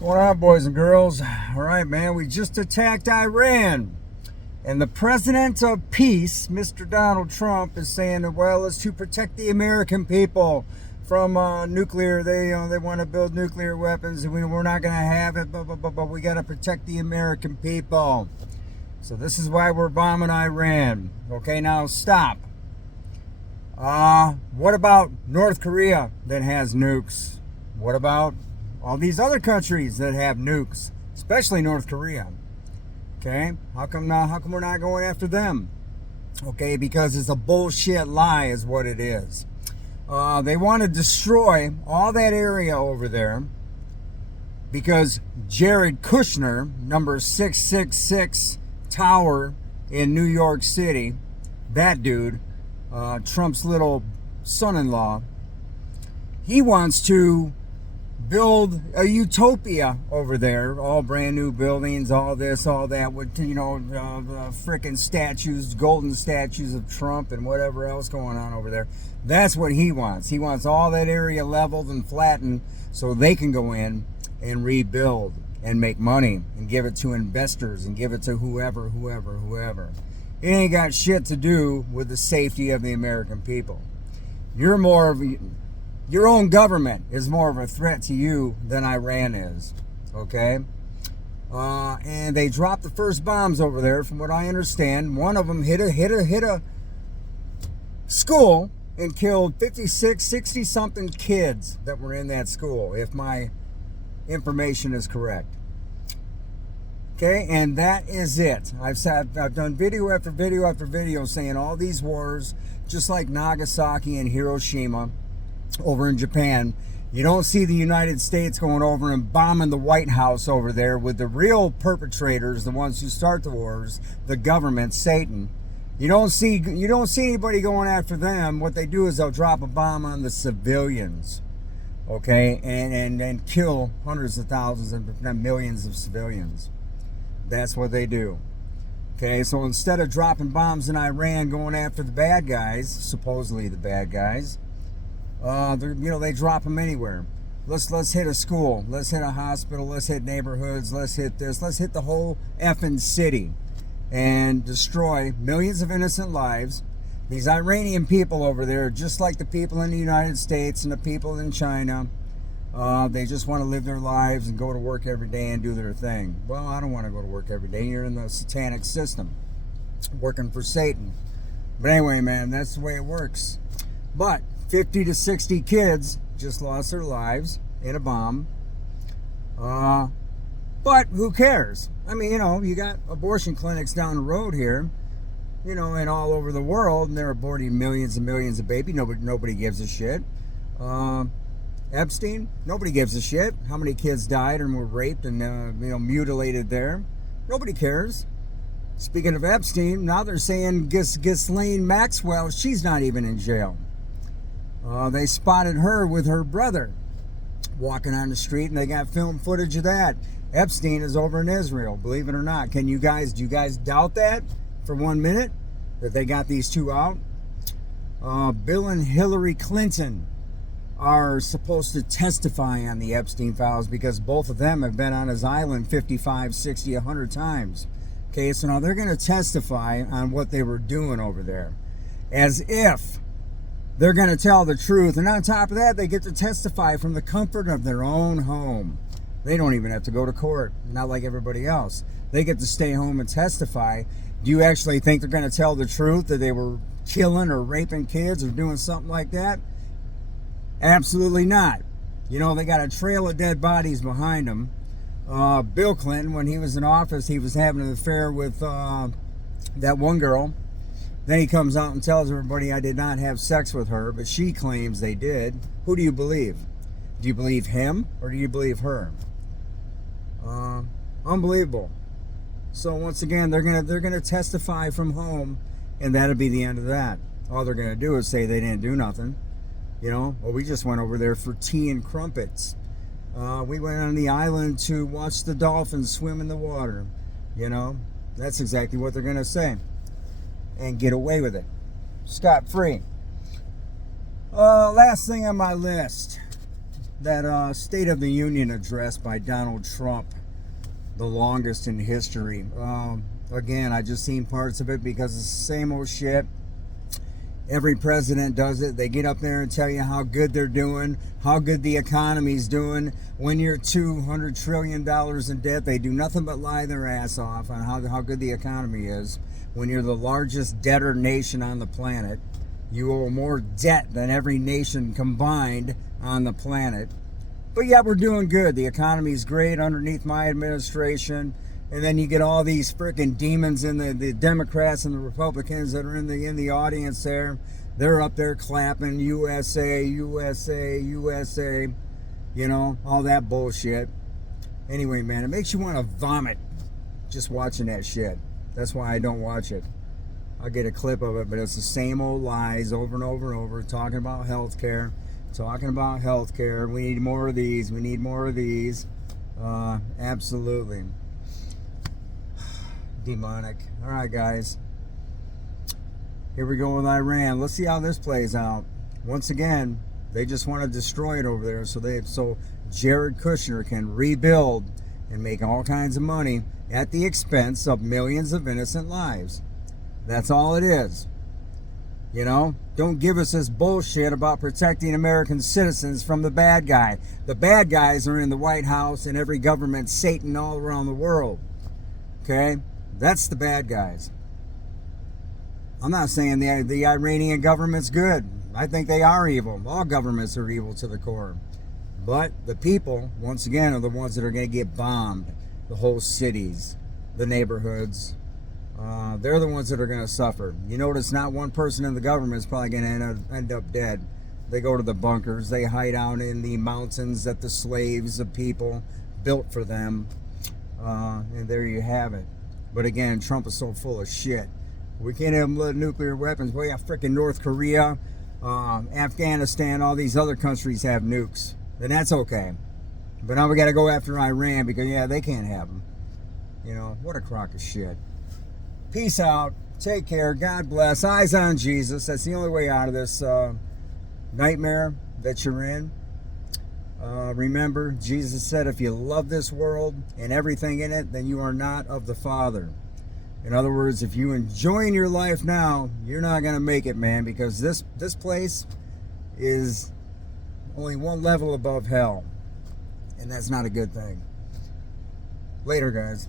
Going on, boys and girls? All right, man, we just attacked Iran. And the president of peace, Mr. Donald Trump, is saying that, well, it's to protect the American people from nuclear. They want to build nuclear weapons, and we're not going to have it, but we got to protect the American people. So this is why we're bombing Iran. Okay, now stop. What about North Korea that has nukes? What about all these other countries that have nukes, especially North Korea? Okay, how come we're not going after them? Okay, because it's a bullshit lie is what it is. They want to destroy all that area over there because Jared Kushner, number 666 Tower in New York City, that dude, Trump's little son-in-law, he wants to build a utopia over there, all brand new buildings, all this, all that, with frickin' statues, golden statues of Trump and whatever else going on over there. That's what he wants. He wants all that area leveled and flattened so they can go in and rebuild and make money and give it to investors and give it to whoever. It ain't got shit to do with the safety of the American people. Your own government is more of a threat to you than Iran is, okay? And they dropped the first bombs over there, from what I understand. One of them hit a school and killed 56, 60-something kids that were in that school, if my information is correct. Okay, and that is it. I've done video after video after video saying all these wars, just like Nagasaki and Hiroshima, over in Japan, you don't see the United States going over and bombing the White House over there with the real perpetrators, the ones who start the wars, the government, Satan. You don't see anybody going after them. What they do is they'll drop a bomb on the civilians, okay, and kill hundreds of thousands and millions of civilians. That's what they do. Okay, so instead of dropping bombs in Iran going after the bad guys, supposedly the bad guys, they drop them anywhere. Let's hit a school, let's hit a hospital, let's hit neighborhoods, let's hit this, let's hit the whole effing city and destroy millions of innocent lives. These Iranian people over there, just like the people in the United States and the people in China, they just want to live their lives and go to work every day and do their thing. Well, I don't want to go to work every day. You're in the satanic system, working for Satan. But anyway, man, that's the way it works. But 50 to 60 kids just lost their lives in a bomb. But who cares? I mean, you got abortion clinics down the road here, and all over the world, and they're aborting millions and millions of babies. Nobody gives a shit. Epstein, nobody gives a shit. How many kids died and were raped and mutilated there? Nobody cares. Speaking of Epstein, now they're saying Ghislaine Maxwell, she's not even in jail. They spotted her with her brother walking on the street, and they got film footage of that. Epstein is over in Israel, believe it or not. Do you guys doubt that for 1 minute, that they got these two out? Bill and Hillary Clinton are supposed to testify on the Epstein files because both of them have been on his island 55, 60, 100 times. Okay, so now they're going to testify on what they were doing over there, as if they're going to tell the truth. And on top of that, they get to testify from the comfort of their own home. They don't even have to go to court, not like everybody else. They get to stay home and testify. Do you actually think they're going to tell the truth, that they were killing or raping kids or doing something like that? Absolutely not. They got a trail of dead bodies behind them. Bill Clinton, when he was in office, he was having an affair with that one girl. Then he comes out and tells everybody, I did not have sex with her, but she claims they did. Who do you believe? Do you believe him or do you believe her? Unbelievable. So once again, they're gonna testify from home, and that'll be the end of that. All they're gonna do is say they didn't do nothing. Well, we just went over there for tea and crumpets. We went on the island to watch the dolphins swim in the water. That's exactly what they're gonna say. And get away with it. Scot-free. Last thing on my list. that State of the Union address by Donald Trump, the longest in history. Again, I just seen parts of it because it's the same old shit. Every president does it. They get up there and tell you how good they're doing, how good the economy's doing. When you're $200 trillion in debt, they do nothing but lie their ass off on how good the economy is. When you're the largest debtor nation on the planet, you owe more debt than every nation combined on the planet. But yet we're doing good. The economy's great underneath my administration. And then you get all these freaking demons in the Democrats and the Republicans that are in the audience there. They're up there clapping USA, USA, USA, you know, all that bullshit. Anyway, man, it makes you want to vomit just watching that shit. That's why I don't watch it. I'll get a clip of it, but it's the same old lies over and over and over, talking about healthcare, We need more of these. We need more of these. Absolutely. Demonic. All right, guys. Here we go with Iran. Let's see how this plays out. Once again, they just want to destroy it over there so Jared Kushner can rebuild and make all kinds of money at the expense of millions of innocent lives. That's all it is. You know, don't give us this bullshit about protecting American citizens from the bad guy. The bad guys are in the White House and every government Satan all around the world. Okay? That's the bad guys. I'm not saying the Iranian government's good. I think they are evil. All governments are evil to the core. But the people, once again, are the ones that are going to get bombed. The whole cities, the neighborhoods. They're the ones that are going to suffer. You notice not one person in the government is probably going to end up dead. They go to the bunkers. They hide out in the mountains that the slaves of people built for them. And there you have it. But again, Trump is so full of shit. We can't have nuclear weapons. Well, yeah, freaking North Korea, Afghanistan, all these other countries have nukes. Then that's okay. But now we got to go after Iran because, yeah, they can't have them. You know, what a crock of shit. Peace out. Take care. God bless. Eyes on Jesus. That's the only way out of this nightmare that you're in. Remember, Jesus said, if you love this world and everything in it, then you are not of the Father. In other words, if you're enjoying your life now, you're not going to make it, man, because this place is only one level above hell. And that's not a good thing. Later, guys.